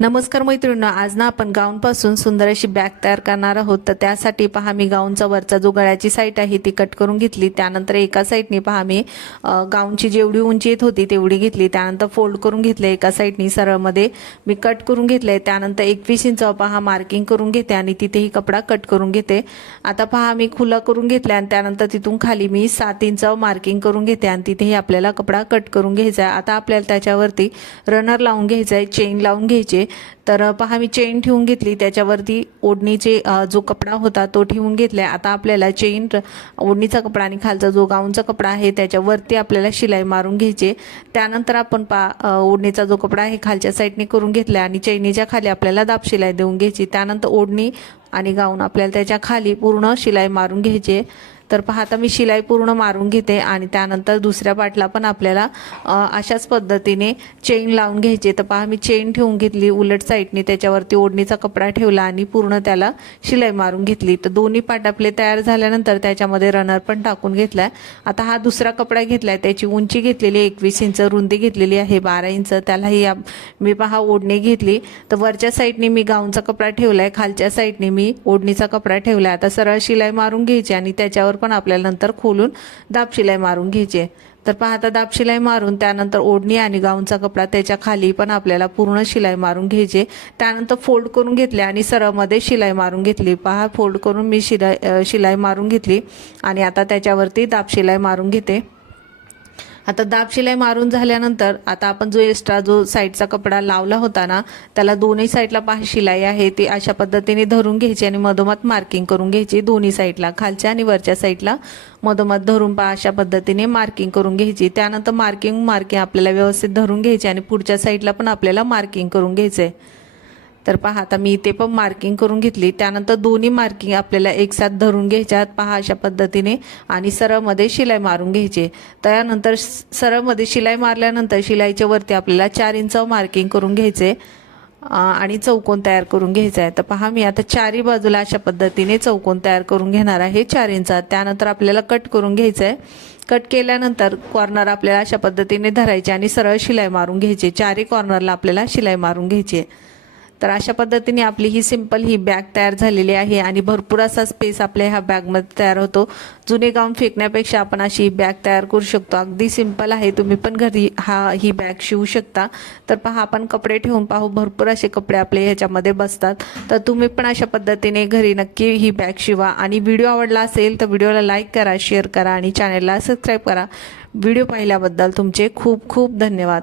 नमस्कार मैत्रिणींनो, आज ना आपण गाऊन पासून सुंदर अशी बॅग तयार करणार आहोत। तर त्यासाठी पहा मी गाऊनचा वरचा जो गळ्याची साईड आहे ती कट करून घेतली। त्यानंतर एका साईडनी पहा मी गाऊनची जेवढी उंची येत होती तेवढी घेतली। त्यानंतर फोल्ड करून घेतले, एका साईडनी सरळमध्ये मी कट करून घेतले। त्यानंतर 21 इंच पहा मार्किंग करून घेते आणि तिथेही कपडा कट करून घेते। आता पहा मी खुला करून घेतला आणि त्यानंतर तिथून खाली मी 7 इंच मार्किंग करून घेते आणि तिथेही आपल्याला कपडा कट करून घ्यायचा आहे। आता आपल्याला त्याच्यावरती रनर लावून घ्यायचा आहे, चेन लावून घ्यायचे। तर पहा मी चेन ठेवून घेतली, त्याच्यावरती ओढणीचे जो कपडा होता तो ठेवून घेतला। आता आपल्याला चेन ओढणीचा कपडा आणि खालचा जो गाऊनचा कपडा आहे त्याच्यावरती आपल्याला शिलाई मारून घ्यायची। त्यानंतर आपण ओढणीचा जो कपडा आहे खालच्या साईडने करून घेतला आणि चैनीच्या खाली आपल्याला दाब शिलाई देऊन घ्यायची। त्यानंतर ओढणी आणि गाऊन आपल्याला त्याच्या खाली पूर्ण शिलाई मारून घ्यायची। तर पहा आता मी शिलाई पूर्ण मारून घेते आणि त्यानंतर दुसऱ्या पाटला पण आपल्याला अशाच पद्धतीने चेन लावून घ्यायचे। तर पहा मी चेन ठेवून घेतली उलट साईडने, त्याच्यावरती ओढणीचा कपडा ठेवला आणि पूर्ण त्याला शिलाई मारून घेतली। तर दोन्ही पाट आपले तयार झाल्यानंतर त्याच्यामध्ये रनर पण टाकून घेतलाय। आता हा दुसरा कपडा घेतलाय, त्याची उंची घेतलेली 21 इंच, रुंदी घेतलेली आहे 12 इंच। त्यालाही मी पहा ओढणी घेतली। तर वरच्या साईडने मी गाऊनचा कपडा ठेवलाय, खालच्या साईडने मी ओढणीचा कपडा ठेवलाय। आता सरळ शिलाई मारून घ्यायची आणि त्याच्यावर पण आपल्याला नंतर खोलून दाब शिलाई मारून घ्यायचे। तर पहा आता दाब शिलाई मारून त्यानंतर ओढणी आणि गाऊनचा कपडा त्याच्या खाली पण आपल्याला पूर्ण शिलाई मारून घ्यायचे। त्यानंतर फोल्ड करून घेतले आणि सरळमध्ये शिलाई मारून घेतली। पहा फोल्ड करून मी शिलाई मारून घेतली आणि आता त्याच्यावरती दाब शिलाई मारून घेते। आता दाब शिलाई मारून झाल्यानंतर आता आपण जो एक्स्ट्रा जो साईडचा कपडा लावला होता ना, त्याला दोन्ही साईडला पहा शिलाई आहे ती अशा पद्धतीने धरून घ्यायची आणि मधोमध मार्किंग करून घ्यायची। दोन्ही साईडला खालच्या आणि वरच्या साईडला मधोमध धरून पहा अशा पद्धतीने मार्किंग करून घ्यायची। त्यानंतर मार्किंग आपल्याला व्यवस्थित धरून घ्यायची आणि पुढच्या साईडला पण आपल्याला मार्किंग करून घ्यायचंय। तर पहा आता मी इथे पण मार्किंग करून घेतली। त्यानंतर दोन्ही मार्किंग आपल्याला एकसाथ धरून घ्यायच्यात पहा अशा पद्धतीने आणि सरळमध्ये शिलाई मारून घ्यायची। त्यानंतर सरळमध्ये शिलाई मारल्यानंतर शिलाईच्या वरती आपल्याला 4 इंच मार्किंग करून घ्यायचे आणि चौकोन तयार करून घ्यायचा आहे। तर पहा मी आता चारही बाजूला अशा पद्धतीने चौकोन तयार करून घेणार आहे 4 इंच। त्यानंतर आपल्याला कट करून घ्यायचं आहे। कट केल्यानंतर कॉर्नर आपल्याला अशा पद्धतीने धरायचे आणि सरळ शिलाई मारून घ्यायची। चारही कॉर्नरला आपल्याला शिलाई मारून घ्यायची। तर अशा पद्धतीने आपली ही सिंपल ही बॅग तयार झालेली आहे आणि भरपूर असा स्पेस आपल्या ह्या बॅगमध्ये तयार होतो। जुने गाऊन फेकण्यापेक्षा आपण अशी बॅग तयार करू शकतो। अगदी सिंपल आहे, तुम्ही पण घरी ही बॅग शिवू शकता। तर पहा आपण कपडे ठेवून पाहू, भरपूर असे कपडे आपले ह्याच्यामध्ये बसतात। तर तुम्ही पण अशा पद्धतीने घरी नक्की ही बॅग शिवा आणि व्हिडिओ आवडला असेल तर व्हिडिओला लाईक करा, शेअर करा आणि चॅनलला सबस्क्राईब करा। व्हिडिओ पाहिल्याबद्दल तुमचे खूप खूप धन्यवाद।